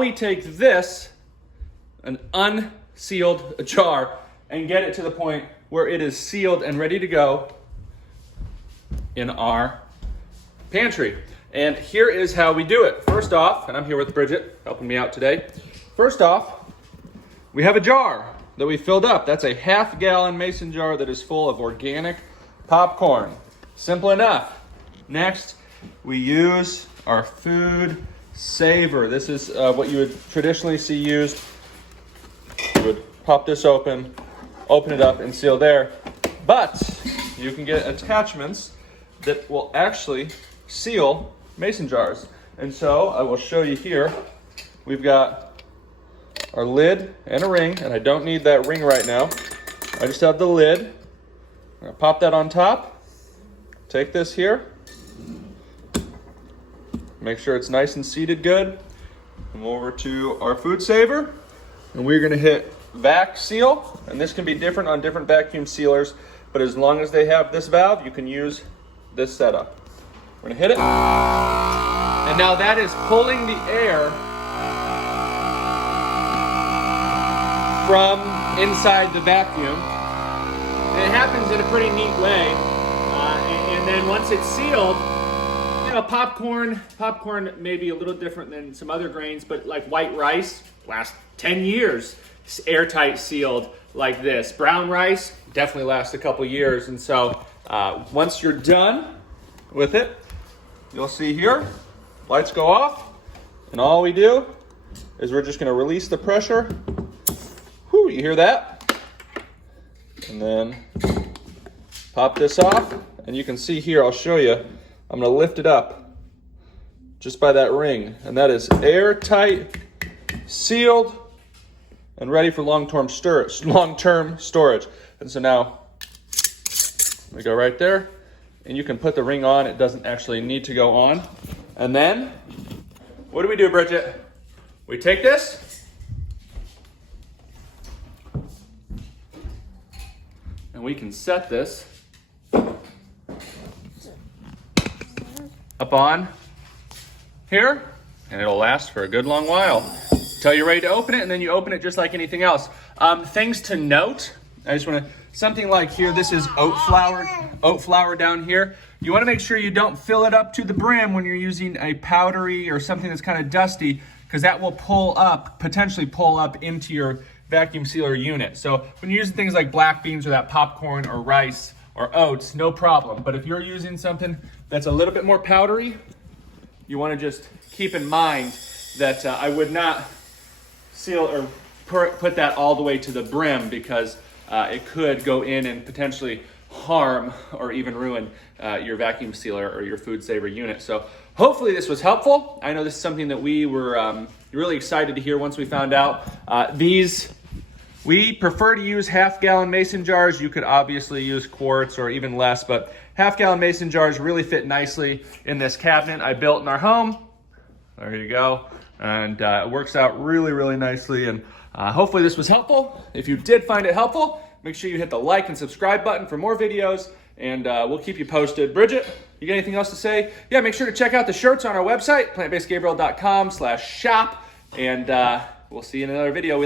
We take this, an unsealed jar, and get it to the point where it is sealed and ready to go in our pantry. And here is how we do it. First off, and I'm here with Bridget helping me out today. First off, we have a jar that we filled up. That's a half-gallon mason jar that is full of organic popcorn. Simple enough. Next, we use our Foodsaver. This is what you would traditionally see used. You would pop this open it up, and seal there. But you can get attachments that will actually seal mason jars. And so I will show you here. We've got our lid and a ring, and I don't need that ring right now. I just have the lid. I'm gonna pop that on top. Take this here. Make sure it's nice and seated good. Come over to our Foodsaver, and we're gonna hit vac seal, and this can be different on different vacuum sealers, but as long as they have this valve, you can use this setup. We're gonna hit it, and now that is pulling the air from inside the vacuum, and it happens in a pretty neat way. And then once it's sealed, you know, popcorn may be a little different than some other grains, but like white rice lasts 10 years airtight sealed like this. Brown rice definitely lasts a couple years. And so once you're done with it, you'll see here, lights go off, and all we do is we're just gonna release the pressure. Whew, you hear that? And then pop this off, and you can see here, I'll show you, I'm gonna lift it up just by that ring, and that is airtight, sealed, and ready for long-term storage. And so now we go right there, and you can put the ring on. It doesn't actually need to go on. And then, what do, Bridget? We take this, and we can set this up on here, and it'll last for a good long while until you're ready to open it, and then you open it just like anything else. Things to note, I just want to, something like here, this is oat flour down here. You want to make sure you don't fill it up to the brim when you're using a powdery or something that's kind of dusty, because that will potentially pull up into your vacuum sealer unit. So when you're using things like black beans or that popcorn or rice or oats, no problem. But if you're using something that's a little bit more powdery, you want to just keep in mind that I would not seal or put that all the way to the brim, because it could go in and potentially harm or even ruin your vacuum sealer or your Foodsaver unit. So hopefully this was helpful. I know this is something that we were really excited to hear once we found out. We prefer to use half-gallon mason jars. You could obviously use quarts or even less, but half-gallon mason jars really fit nicely in this cabinet I built in our home. There you go. And it works out really, really nicely. And hopefully this was helpful. If you did find it helpful, make sure you hit the like and subscribe button for more videos, and we'll keep you posted. Bridget, you got anything else to say? Yeah, make sure to check out the shirts on our website, plantbasedgabriel.com/shop, and we'll see you in another video.